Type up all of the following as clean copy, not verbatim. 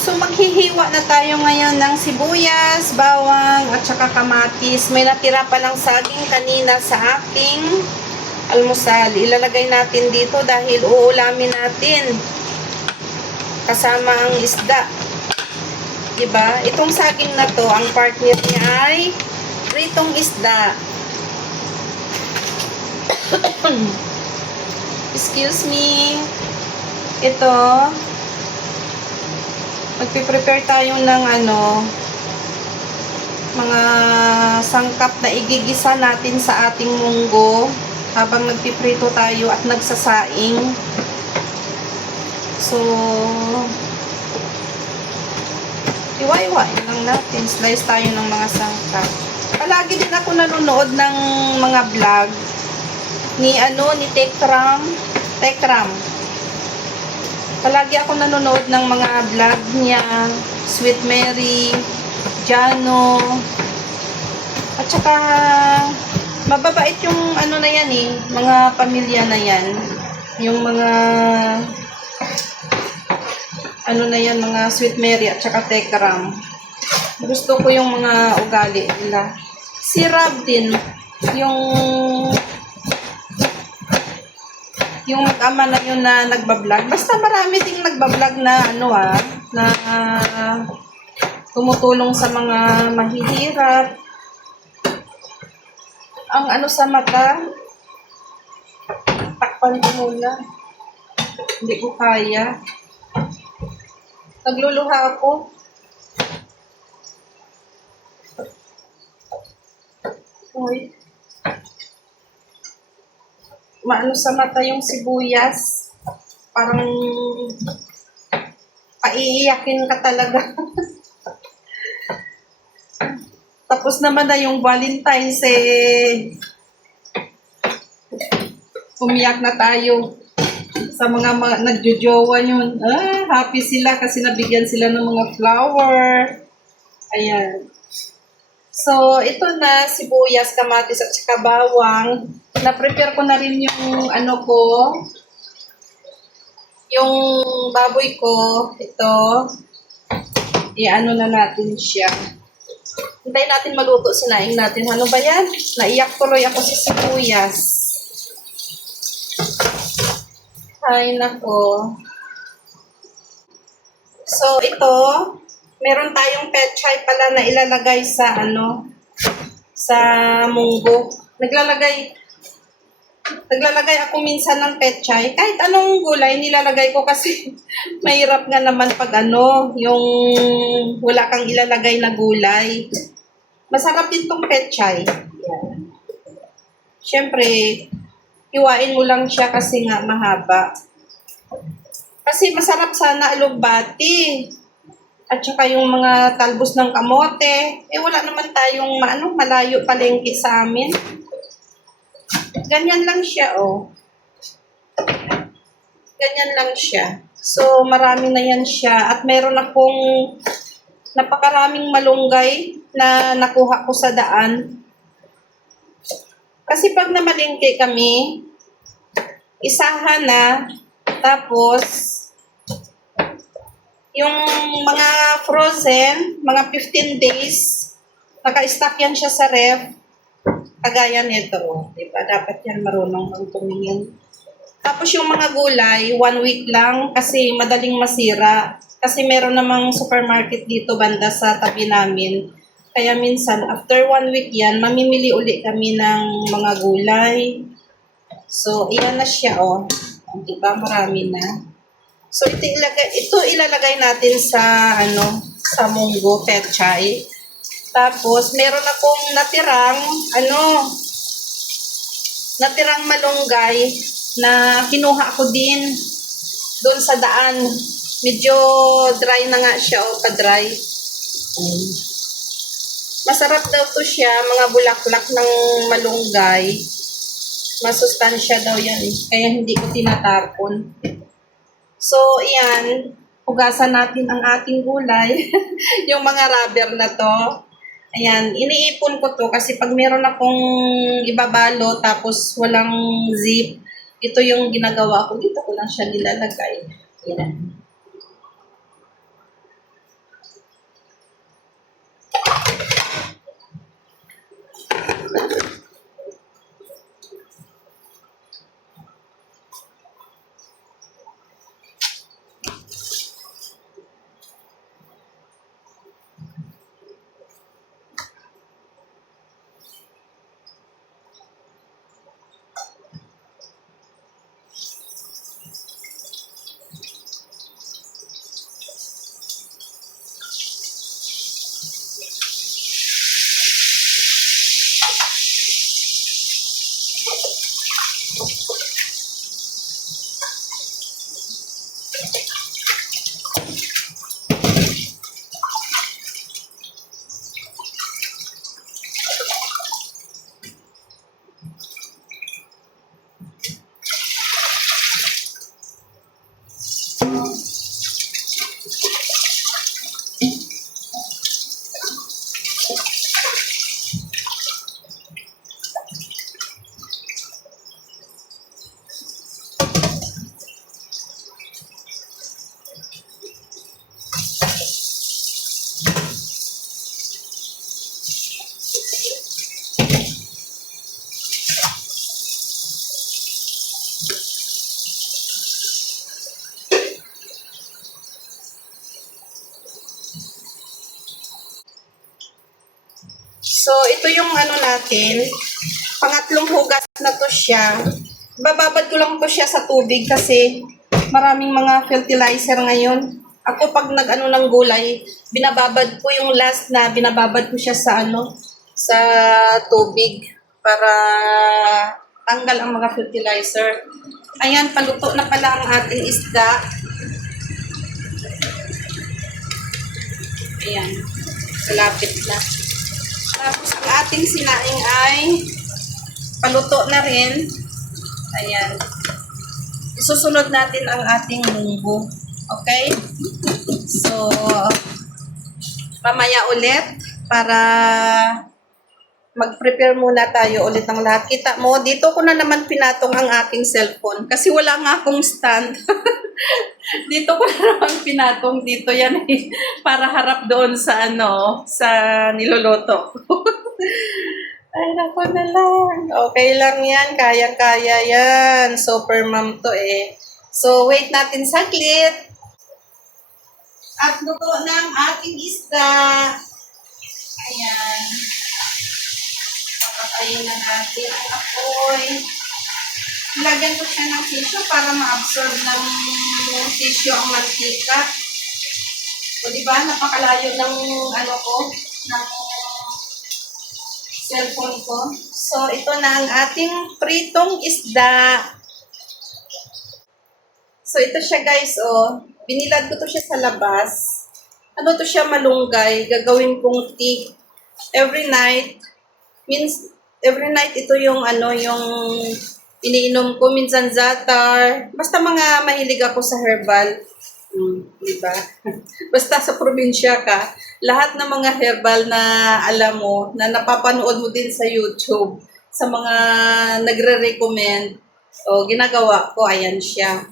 So, maghihiwa na tayo ngayon ng sibuyas, bawang, at saka kamatis. May natira pa lang saging kanina sa aking almusal. Ilalagay natin dito dahil uulamin natin kasama ang isda. Diba? Itong saging na to, ang partner niya ay pritong isda. Excuse me. Ito, magpiprepare tayo ng mga sangkap na igigisa natin sa ating munggo habang nagpiprito tayo at nagsasaing. So, iwa-iwain lang natin. Slice tayo ng mga sangkap. Palagi din ako nanonood ng mga vlog ni Tekram. Palagi ako nanonood ng mga vlog niya, Sweet Mary, Jano, at saka mababait yung na yan mga pamilya na yan. Yung mga na yan, mga Sweet Mary at saka Tekram. Gusto ko yung mga ugali nila. Si Rob din, yung mag-ama na yun na nagbablog. Basta marami ding nagbablog na na tumutulong sa mga mahihirap. Ang sa mata, takpan ko muna. Hindi ko kaya. Nagluluha ako. Uy. Maano sa mata yung sibuyas. Parang paiiyakin ka talaga. Tapos naman na yung Valentine's umiyak na tayo sa mga nagjojowa yun. Happy sila kasi nabigyan sila ng mga flower. Ayan. So, ito na sibuyas, kamatis at saka bawang. Na-prepare ko na rin yung yung baboy ko. Ito. Na natin siya. Hintayin natin maluto, sinaing natin. Ano ba yan? Naiyak tuloy ako sa sibuyas. Ay, nako. So, ito, meron tayong pechay pala na ilalagay sa sa munggo. Naglalagay ako minsan ng pechay. Kahit anong gulay nilalagay ko kasi mahirap nga naman pag yung wala kang ilalagay na gulay. Masarap din tong pechay. Yan. Siyempre, hiwain mo lang siya kasi nga mahaba. Kasi masarap sana alugbati. At saka yung mga talbos ng kamote. Wala naman tayong malayo palengke sa amin. Ganyan lang siya, Ganyan lang siya. So, marami na yan siya. At meron akong napakaraming malunggay na nakuha ko sa daan. Kasi pag namalengke kami, isahan na, tapos, yung mga frozen, mga 15 days, naka-stack yan siya sa ref. Kagaya nito, diba? Dapat yan marunong kang tumingin. Tapos yung mga gulay, 1 week lang kasi madaling masira. Kasi meron namang supermarket dito banda sa tabi namin. Kaya minsan, after 1 week yan, mamimili uli kami ng mga gulay. So, iyan na siya, Diba? Marami na. So, ito ilalagay natin sa, sa munggo, pechay. Tapos, meron akong natirang malunggay na kinuha ko din doon sa daan. Medyo dry na nga siya, pa-dry. Masarap daw to siya, mga bulaklak ng malunggay. Masustansya daw yan, kaya hindi ko tinatapon. So, iyan, hugasan natin ang ating gulay. Yung mga rubber na to. Ayan, iniipon ko to kasi pag meron akong ibabalo tapos walang zip, ito yung ginagawa ko. Dito ko lang siya nilalagay. Ayan. So, ito yung ano natin. Pangatlong hugas na to siya. Bababad ko lang to siya sa tubig kasi maraming mga fertilizer ngayon. Ako pag nag-ano ng gulay, binababad ko yung last na binababad ko siya sa ano, sa tubig para tanggal ang mga fertilizer. Ayan, paluto na pala ang ating isda. Ayan, malapit na. Tapos ang ating sinaing ay paluto na rin. Ayan. Isusunod natin ang ating munggo. Okay? So, mamaya ulit para mag-prepare muna tayo ulit ng lahat. Kita mo, dito ko na naman pinatong ang aking cellphone kasi wala nga akong stand. Dito ko na naman pinatong dito yan eh, para harap doon sa ano, sa niloloto. Ay, naku na lang. Okay lang yan. Kayang-kaya yan. Super mom to eh. So, wait natin saglit. At luto ng ating isda. Ayan. Papatayin na natin ang apoy. Ilagyan ko siya ng tissue para ma-absorb ng tissue ang mantika. O diba, napakalayo ng ano ko, ng cellphone ko. So, ito na ang ating pritong isda. So, ito siya guys, oh. Binilad ko to siya sa labas. Ano to siya, malunggay. Gagawin kong tea. Every night, every night ito yung ano, yung iniinom ko. Minsan zatar. Basta mga mahilig ako sa herbal. Diba? Basta sa probinsya ka, lahat ng mga herbal na alam mo, na napapanood mo din sa YouTube, sa mga nagre-recommend, o ginagawa ko, ayan siya.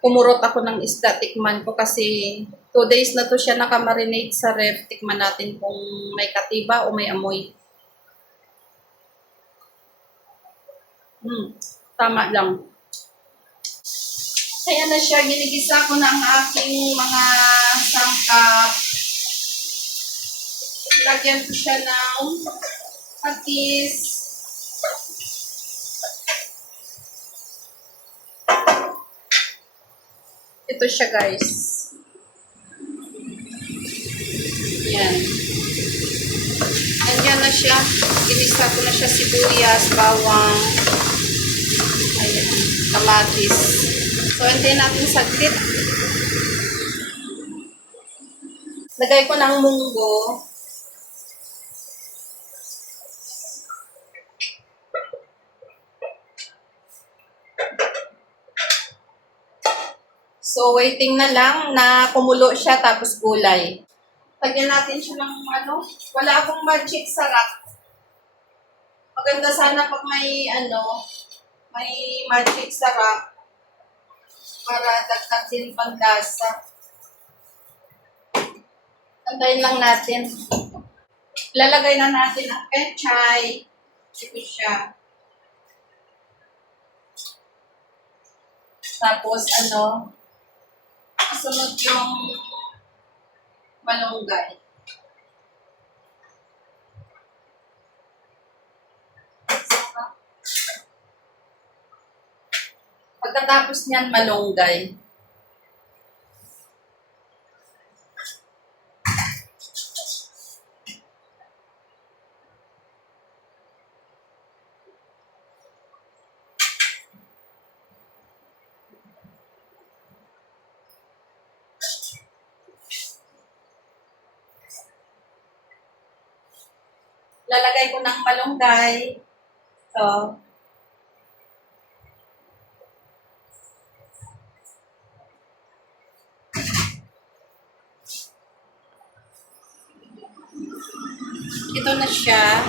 Kumurot ako ng isda, tikman ko kasi 2 days na to siya nakamarinate sa ref. Tikman natin kung may katiba o may amoy. Tama lang. Kaya na siya, ginigisa ko na ang aking mga sangkap. Lagyan ko siya ng patis. Ito siya guys. Yan. Nandiyan na siya. Ginisa ko na siya sibuyas, bawang. Ayan. Kamatis. So, hintayin natin saglit. Lagay ko ng munggo. So, waiting na lang na kumulo siya tapos gulay. Lagyan natin siya ng ano. Wala akong magic sarap. Maganda sana pag may ano, may magic sarap. Para dagdag din pangdasa. Antayin lang natin. Lalagay na natin ang pechay. Ito siya. Tapos ano, kasunod yung malunggay. Pagkatapos niyan, malunggay. Lalagay ko ng malunggay. So, ito na siya.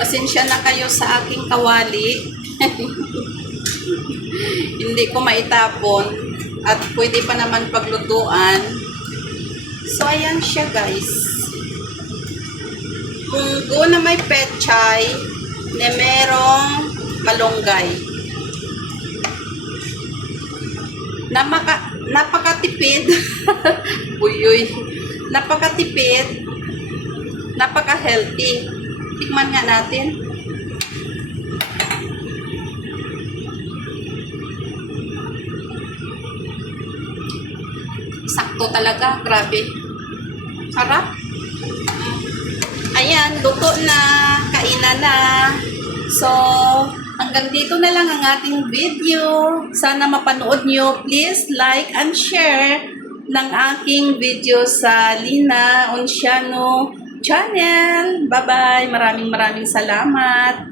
Pasensya na kayo sa aking kawali. Hindi ko maitapon. At pwede pa naman paglutuan. So, ayan siya guys. Munggo na may pechay na merong malunggay. Napakatipid. Napakatipid. Napakatipid. Napaka-healthy. Tikman nga natin. Sakto talaga. Grabe. Sarap. Ayan, luto na. Kainan na. So, hanggang dito na lang ang ating video. Sana mapanood nyo. Please like and share ng aking video sa Lina Onciano channel. Bye-bye. Maraming salamat.